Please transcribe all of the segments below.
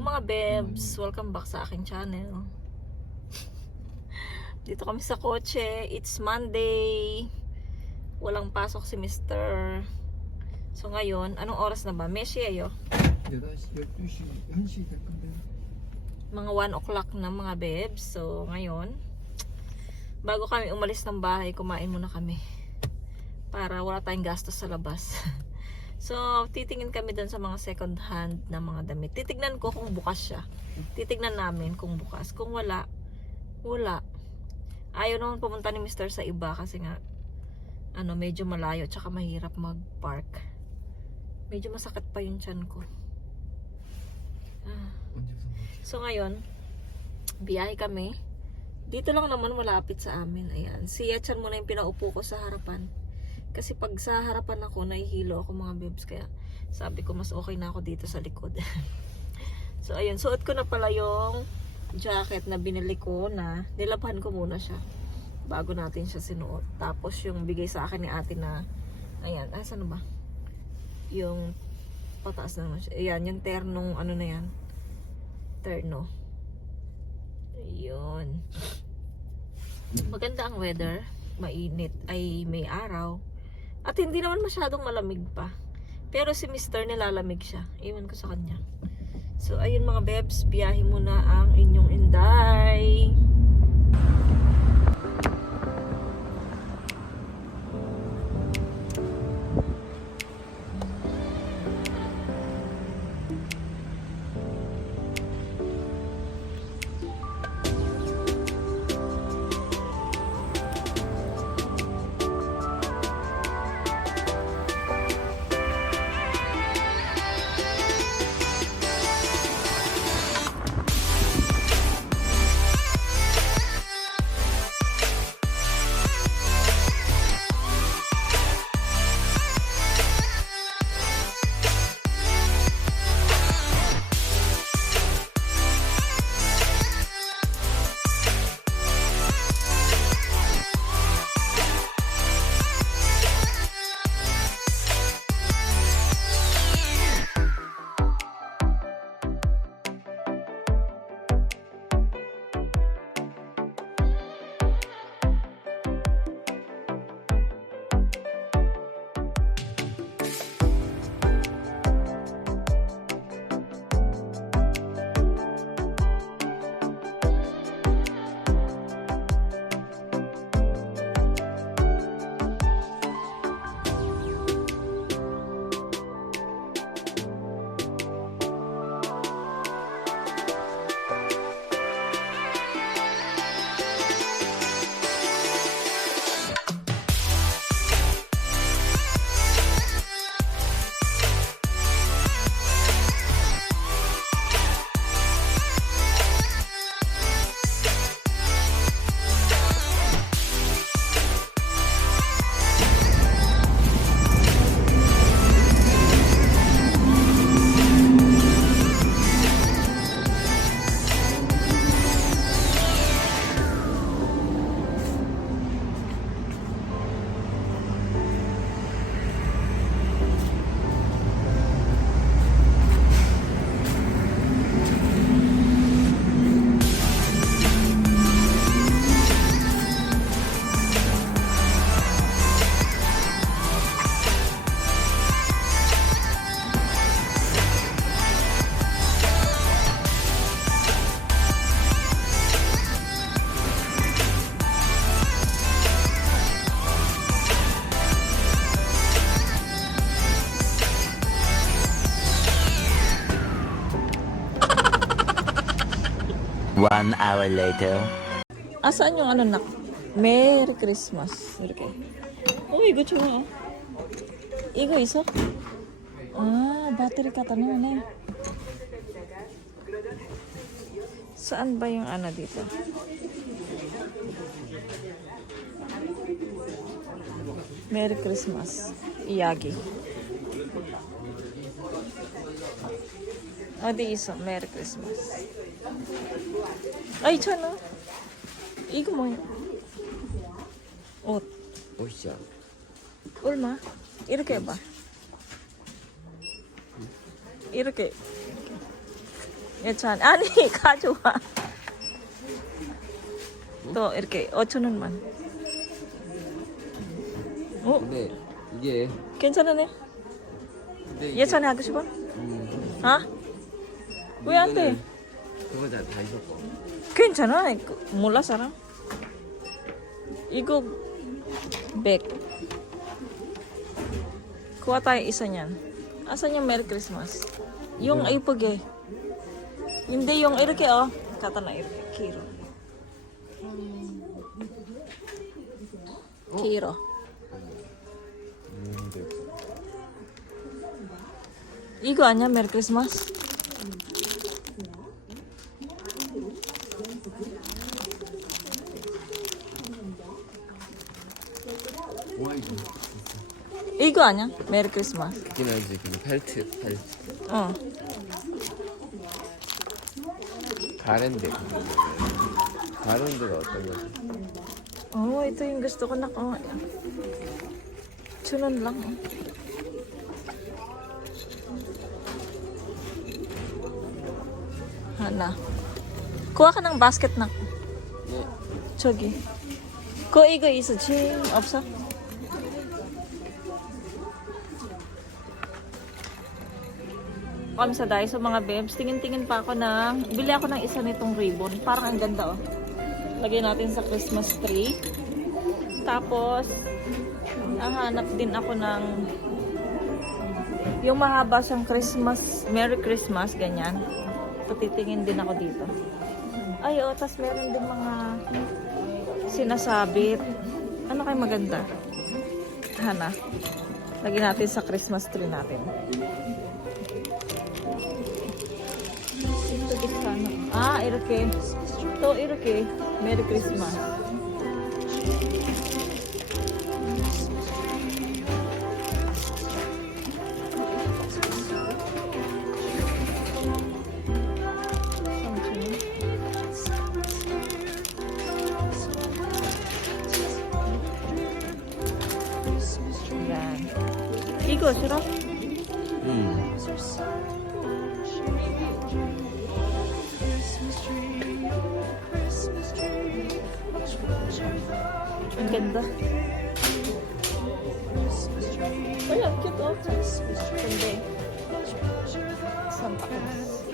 Hello mga bebs! Welcome back sa aking channel. Dito kami sa kotse. It's Monday. Walang pasok si Mr. So ngayon, anong oras na ba? Meshi ayo? Mga 1 o'clock na mga bebs. So ngayon, bago kami umalis ng bahay, kumain muna kami. Para wala tayong gastos sa labas. So, titingin kami dun sa mga second hand na mga damit. Titignan ko kung bukas siya. Titignan namin kung bukas. Kung wala, wala. Ayaw naman pumunta ni Mr. sa iba kasi nga, medyo malayo tsaka mahirap mag-park. Medyo masakit pa yung tiyan ko. So, ngayon, biyahe kami. Dito lang naman malapit sa amin. Ayan. Si Yachan muna yung pinaupo ko sa harapan. Kasi pag sa harapan ako, nahihilo ako mga bebs. Kaya sabi ko mas okay na ako dito sa likod. So ayun, suot ko na pala yung jacket na binili ko na nilabhan ko muna siya bago natin siya sinuot. Tapos yung bigay sa akin ni ate na, ayan, saan ba? Yung pataas na naman siya. Ayan, yung ternong na yan. Terno. Ayun. Maganda ang weather. Mainit. Ay, may araw. At hindi naman masyadong malamig pa. Pero si Mr. nilalamig siya. Iwan ko sa kanya. So, ayun mga bebs. Biyahe muna ang inyong Inday. One hour later. Asaan yung nak? Merry Christmas. 이렇게. 이거 좋아. 이거 있어? 배터리 갖다 놓네. Saan ba yung dito? Merry Christmas. Iyagi. 어디 있어? Merry Christmas. 있잖아. 이거 뭐야? 옷. 옷이야. 얼마? 이렇게 해봐. 이렇게. 예찬 아니 가져와. 또 이렇게 5천 원만. 어? 근데 이게 괜찮으네. 근데 예찬이 하고 싶어? 아? 왜 안 돼? 그거잖아 다 있었고. 괜찮아. 몰라 사람? 이거 100. Kuha tayo isa niyan. Asan yung Merry Christmas? Yung ipag eh. Hindi yung i렇게 Kata na i렇게. Kiro. Kiro. 이거 아니야? 메리 크리스마스? 와 이거. 이거 아니야? 메리 크리스마스. 이긴 알지 그 펠트. 어. 가랜드. 가랜드가 어떤 거지? Oh, ito yung gusto ko na. Oh. Tsunan lang. Hana. Kuha ka ng basket na. 네. 저기. 그거 이거 있어. 짐 없어? Kami sa Daiso mga babes, tingin-tingin pa ako ng, bili ako ng isa nitong ribbon. Parang ang ganda Lagay natin sa Christmas tree. Tapos, hahanap din ako ng yung mahaba siyang Christmas, Merry Christmas, ganyan. Patitingin din ako dito. Ay, tas meron din mga sinasabit. Ano kayo maganda? Hana. Lagyan natin sa Christmas tree natin. 이렇게. 또 이렇게. 메리 크리스마스. Yan. 이거 싫어? Ang ganda. Ay, ang cute Hindi. Santa Cruz.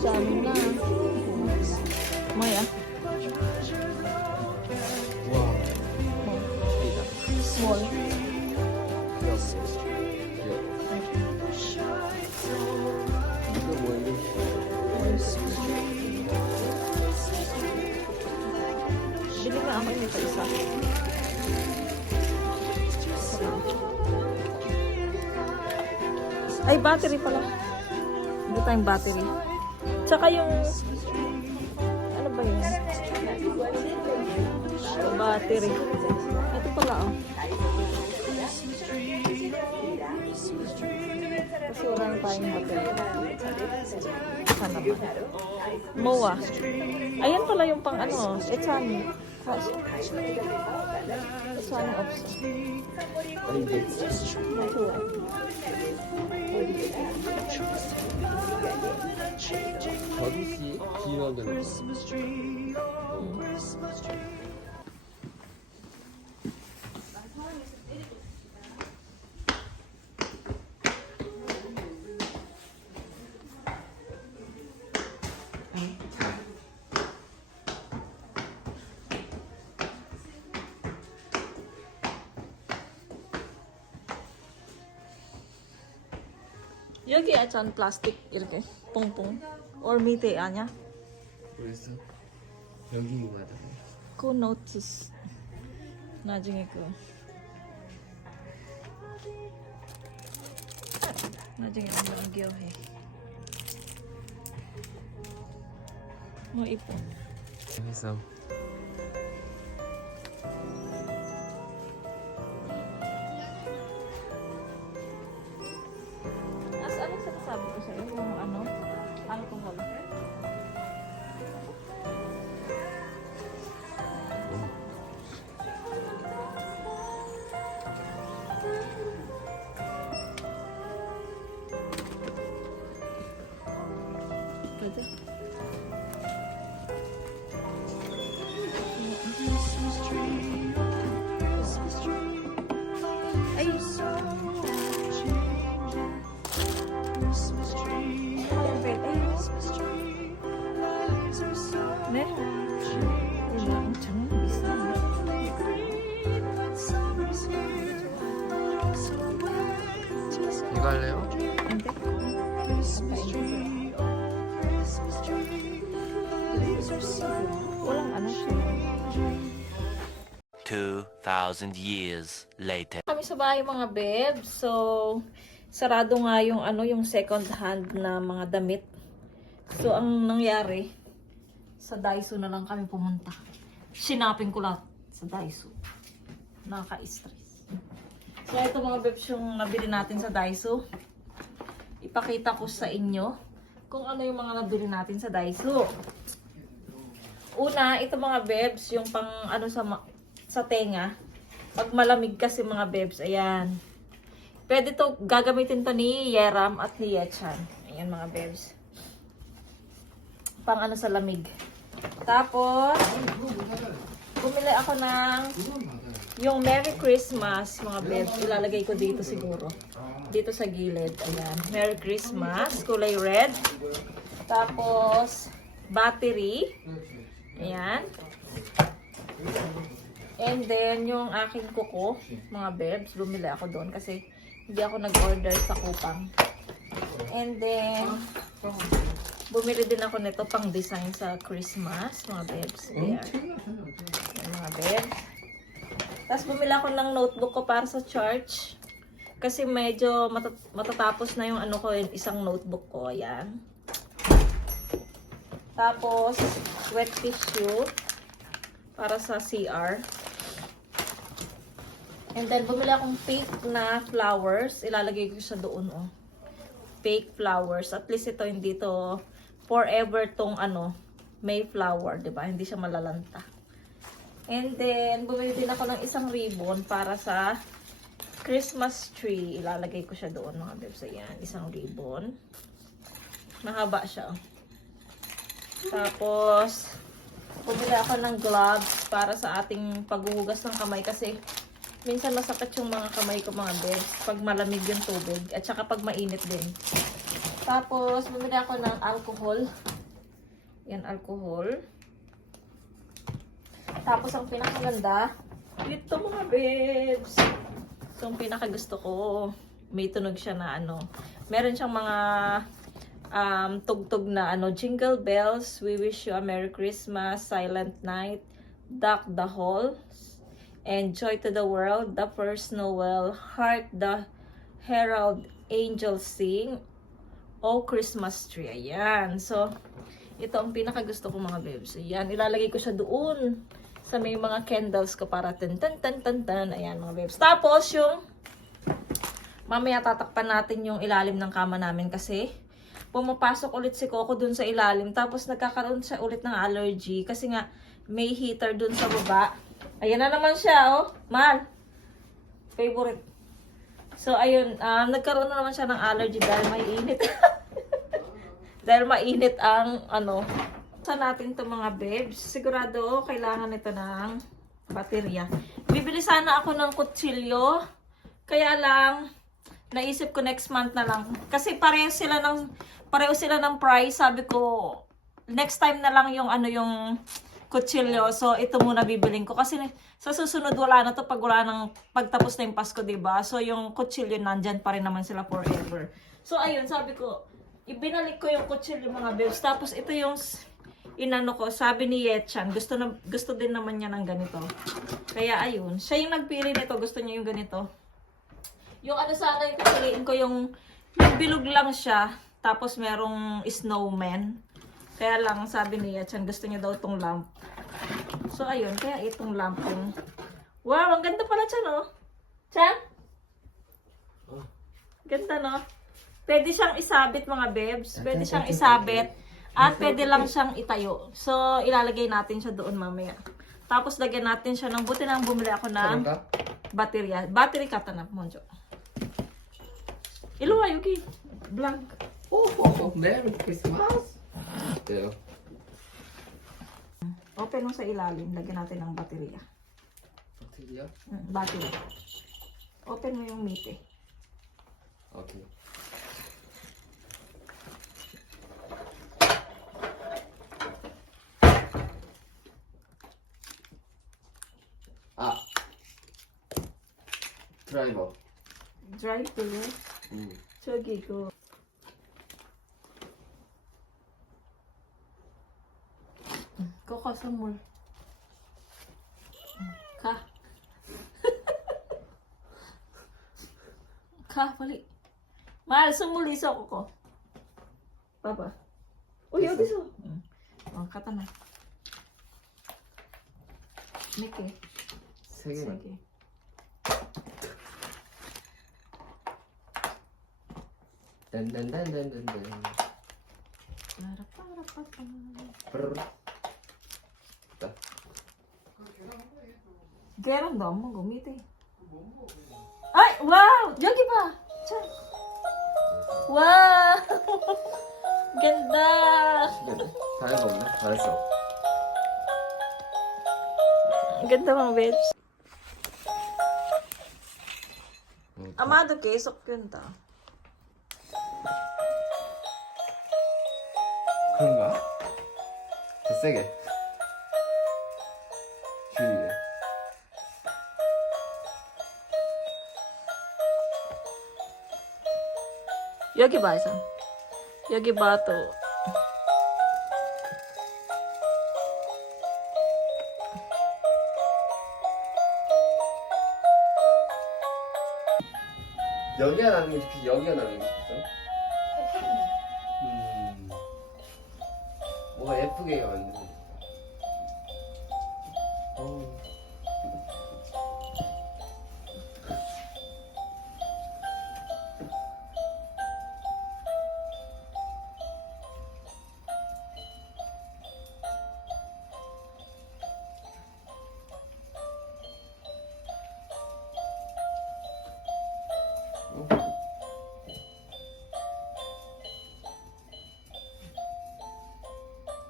Dami na. Maya. Wow. Small. 이거 뭐야? Bili ka ako nito isa. Ay, battery pala. Hindi tayong battery. Tsaka yung... Ano ba yun? Battery. Ito pala, Kasi wala na tayong battery. Sana ba? MOA. Ayan pala yung pang ano. Echani. Echani option. 버릇이 기억은 여기 전 플라스틱 이렇게 뽕뽕 or 밑에 아니야? 그래서 여기 맞아. 그 노티스 나중에 나중에 남겨해 뭐 이뻐 해서 Ano sinasabi ko sa'yo? Yung ano? Alcohol. 네? 이거 엄청 비싸. 이거 할래요? 근데 walang ano siya. 2,000 years later. Kami sa bahay mga bebs. So, sarado nga yung ano, yung second hand na mga damit. So, ang nangyari, sa Daiso na lang kami pumunta. Sinapin ko lahat sa Daiso. Nakaka-stress. So, ito mga bebs yung nabili natin sa Daiso. Ipakita ko sa inyo kung ano yung mga nabili natin sa Daiso. Una, ito mga bebs, yung pang ano sa tenga. Pag malamig kasi mga bebs, ayan. Pwede to, gagamitin to ni Yeram at ni Yechan. Ayan mga bebs. Pang ano sa lamig. Tapos, bumili ako ng yung Merry Christmas, mga bebs. Ilalagay ko dito siguro. Dito sa gilid. Ayan. Merry Christmas. Kulay red. Tapos, battery. Ayan. And then, yung aking kuko, mga bebs, bumili ako doon kasi hindi ako nag-order sa Kupang. And then, bumili din ako nito pang design sa Christmas, mga bebs. Ayan. Ayan, mga bebs. Tapos, bumili ako ng notebook ko para sa church. Kasi medyo matatapos na yung ano ko, yung isang notebook ko. Ayan. Tapos, wet tissue para sa CR. And then, bumili akong fake na flowers. Ilalagay ko siya doon, oh. Fake flowers. At least ito, hindi to forever tong ano, may flower, diba? Hindi siya malalanta. And then, bumili din ako ng isang ribbon para sa Christmas tree. Ilalagay ko siya doon, mga bebs. Ayan, isang ribbon. Mahaba siya, oh. Tapos, bumili ako ng gloves para sa ating paghuhugas ng kamay kasi minsan masakit yung mga kamay ko, mga bebs, pag malamig yung tubig at saka pag mainit din. Tapos, bumili ako ng alcohol. Yan, alcohol. Tapos, ang pinakaganda, ito mga bebs. Ito ang pinakagusto ko. May tunog siya na ano. Meron siyang mga tugtog na ano, Jingle Bells, We Wish You a Merry Christmas, Silent Night, Duck the Hall, and Joy to the World, The First Noel, Heart the Herald Angels Sing, Oh Christmas Tree. Ayan. So, ito ang pinakagusto ko, mga bebs. Ayan. Ilalagay ko siya doon sa may mga candles ko para tan. Ayan, mga bebs. Tapos, yung mamaya tatakpan natin yung ilalim ng kama namin kasi pumapasok ulit si Coco dun sa ilalim. Tapos, nagkakaroon siya ulit ng allergy kasi nga may heater dun sa baba. Ayan na naman siya, oh. Mahal. Favorite. So, ayun. Nagkaroon na naman siya ng allergy dahil mainit. Dahil mainit ang, ano. Sa natin to mga bebs. Sigurado, kailangan ito ng baterya. Bibili sana ako ng kutsilyo. Kaya lang, naisip ko next month na lang. Kasi pareho sila ng price. Sabi ko, next time na lang yung, ano, yung kutsilyo. So, ito muna bibiling ko. Kasi sa susunod wala na to pag wala nang pagtapos na yung Pasko, diba? So, yung kutsilyo nandyan pa rin naman sila forever. So, ayun, sabi ko, ibinalik ko yung kutsilyo, mga bebs. Tapos, ito yung inano ko. Sabi ni Yechan, gusto din naman niya ng ganito. Kaya, ayun. Siya yung nagpili nito. Gusto niya yung ganito. Yung ano sana yung pipiliin ko, yung bilog lang siya. Tapos, merong snowman. Kaya lang, sabi ni Yechan, gusto niya daw itong lamp. So, ayun. Kaya itong lamp yung... Wow, ang ganda pala siya, no? Chan? Ganda, no? Pwede siyang isabit, mga bebs. Pwede siyang isabit. At pwede lang siyang itayo. So, ilalagay natin siya doon mamaya. Tapos, lagyan natin siya ng... Buti nang bumili ako ng baterya. Battery ka, tanap, Monjo. Iluwa, Yuki. Blank. Oh, Merry Christmas. Pero, Open mo sa ilalim. Lagyan natin ng baterya. baterya? Battery. Open mo yung meat, eh. Okay. 드라이버. 드라이브. 저기 이거. 그거 선물. 가. 가 빨리. 말 선물 있어 그거. 봐봐. 여기서. 응. 갖다 놔. 몇 개? 세 세 개나. 개. 딴딴딴딴딴딴. 브르르. 자. 계란도 안 먹어 밑에. 아이 와우 여기 봐. 자. 와. ganda. 신기하네. 다 해서 없네. 잘했어. Ganda mga babes. 응. Amado 계속 yun ta. 그런가? 더 세게. 줄이게. 여기 봐 이상. 여기 봐 또. 여기가 나는 게 좋겠어. 여기가 나는 게 좋겠어. 뭐가 예쁘게 만드는 거. 어우.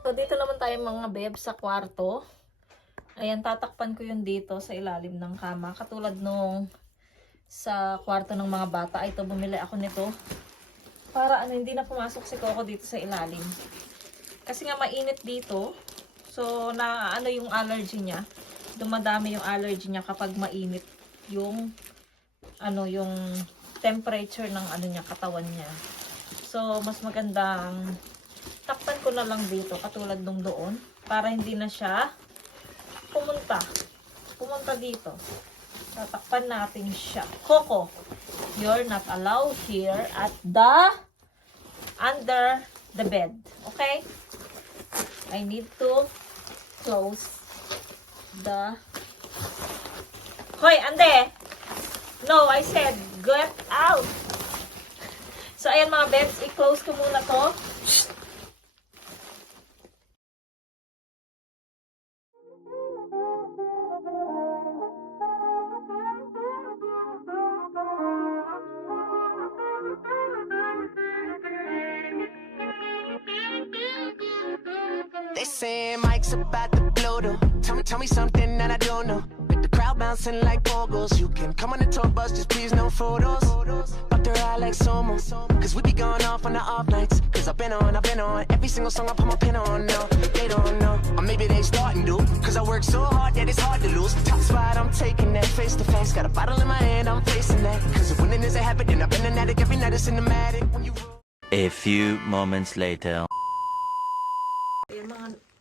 So, dito naman tayo mga babes sa kwarto. Ayan, tatakpan ko yun dito sa ilalim ng kama. Katulad nung sa kwarto ng mga bata. Ito, bumili ako nito. Para hindi na pumasok si Coco dito sa ilalim. Kasi nga mainit dito. So, yung allergy niya. Dumadami yung allergy niya kapag mainit yung yung temperature ng niya, katawan niya. So, mas magandang takpan ko na lang dito katulad nung doon para hindi na siya pumunta dito. Tatakpan natin siya. Coco, you're not allowed here at under the bed. Okay? I need to close the Hoy, ande! No, I said get out. So ayan mga beds, i-close ko muna to. They say Mike's about to blow though. Tell me something that I don't know. With the crowd bouncing like bogles. You can come on the tour bus, just please no photos. But they're all like Somo. Cause we be going off on the off nights. Cause I've been on every single song I put my pin on. No, they don't know. Or maybe they starting to. Cause I work so hard that it's hard to lose. Top spot, I'm taking that face to face. Got a bottle in my hand, I'm facing that. Cause if winning is a habit, then I've been an addict. Every night it's cinematic. When you A few moments later. Ayan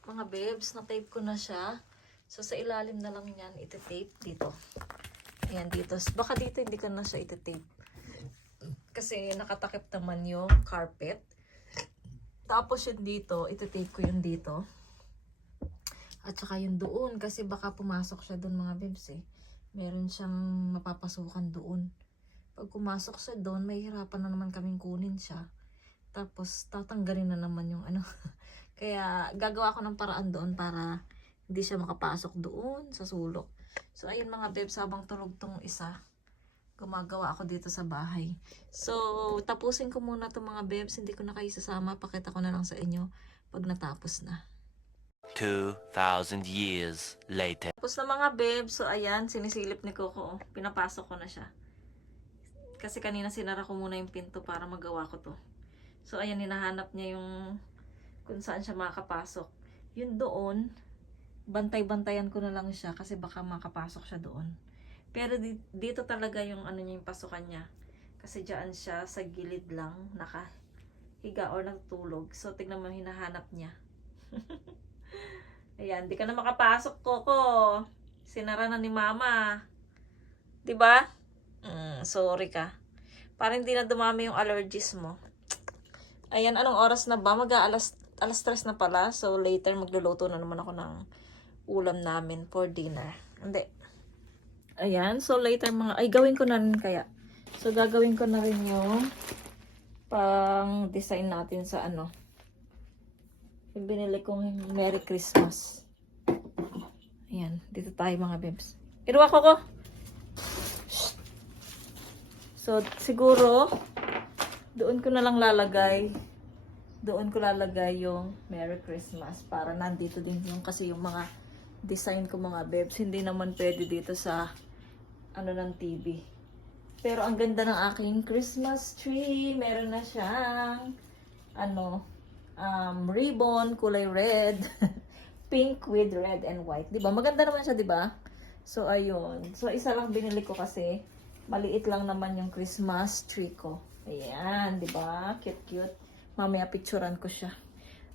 mga babes, na-tape ko na siya. So sa ilalim na lang yan, iti-tape dito. Ayan dito. Baka dito hindi ko na siya iti-tape. Kasi nakatakip naman yung carpet. Tapos yun dito, iti-tape ko yun dito. At saka yun doon, kasi baka pumasok siya doon mga babes eh. Meron siyang mapapasukan doon. Pag pumasok siya doon, may hirapan na naman kaming kunin siya. Tapos tatanggalin na naman yung Kaya gagawa ko ng paraan doon para hindi siya makapasok doon sa sulok. So ayun mga babes, habang tulog tong isa, gumagawa ako dito sa bahay. So tapusin ko muna to mga babes, hindi ko na kayo sasama, pakita ko na lang sa inyo pag natapos na. 2,000 years later. Tapos na mga babes, so ayan, sinisilip ni Coco, pinapasok ko na siya. Kasi kanina sinara ko muna yung pinto para magawa ko to. So ayan, hinahanap niya yung kung saan siya makapasok. Yun doon, bantay-bantayan ko na lang siya kasi baka makapasok siya doon. Pero dito talaga yung ano niya, yung pasukan niya. Kasi dyan siya sa gilid lang nakahiga or natutulog. So tignan mo, hinahanap niya. Ayan, di ka na makapasok, Coco. Sinara na ni Mama. 'Di ba? Sorry ka. Para hindi na dumami yung allergies mo. Ayan, anong oras na ba? Alas 3 na pala. So later magluluto na naman ako ng ulam namin for dinner. Hindi. Ayan, so later gawin ko na rin kaya. So gagawin ko na rin yung pang design natin sa ano. Yung binili kong Merry Christmas. Ayan, dito tayo mga bebs. Iruwa ko. So, siguro, doon ko na lang lalagay. Doon ko lalagay yung Merry Christmas. Para nandito din yung kasi yung mga design ko mga bebs. Hindi naman pwede dito sa ano ng TV. Pero ang ganda ng aking Christmas tree. Meron na siyang ribbon, kulay red. Pink with red and white. Diba? Maganda naman siya, diba? So, ayun. So, isa lang binili ko kasi maliit lang naman yung Christmas tree ko. Ayan, di ba? Cute. Mamaya picturean ko siya.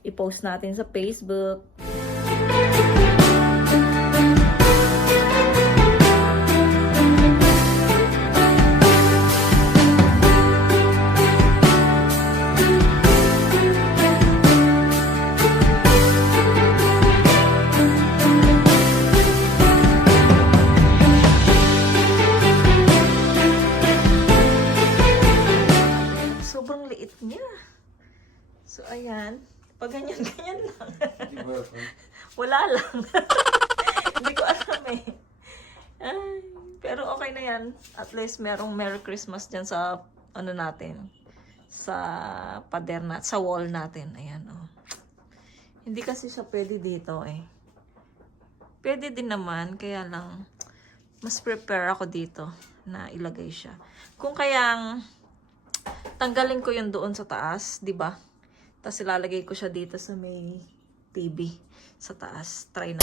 I-post natin sa Facebook. Sobrang liit niya. So, ayan. Pag ganyan lang. Hindi mo alam. Wala lang. Hindi ko alam eh. Ay, pero okay na yan. At least merong Merry Christmas dyan sa ano natin. Sa pader sa wall natin. Ayan, oh. Hindi kasi siya pwede dito eh. Pwede din naman. Kaya lang, mas prepare ako dito na ilagay siya. Kung kayang tanggalin ko yung doon sa taas, di ba? Tapos ilalagay ko siya dito sa may TV sa taas. Try na.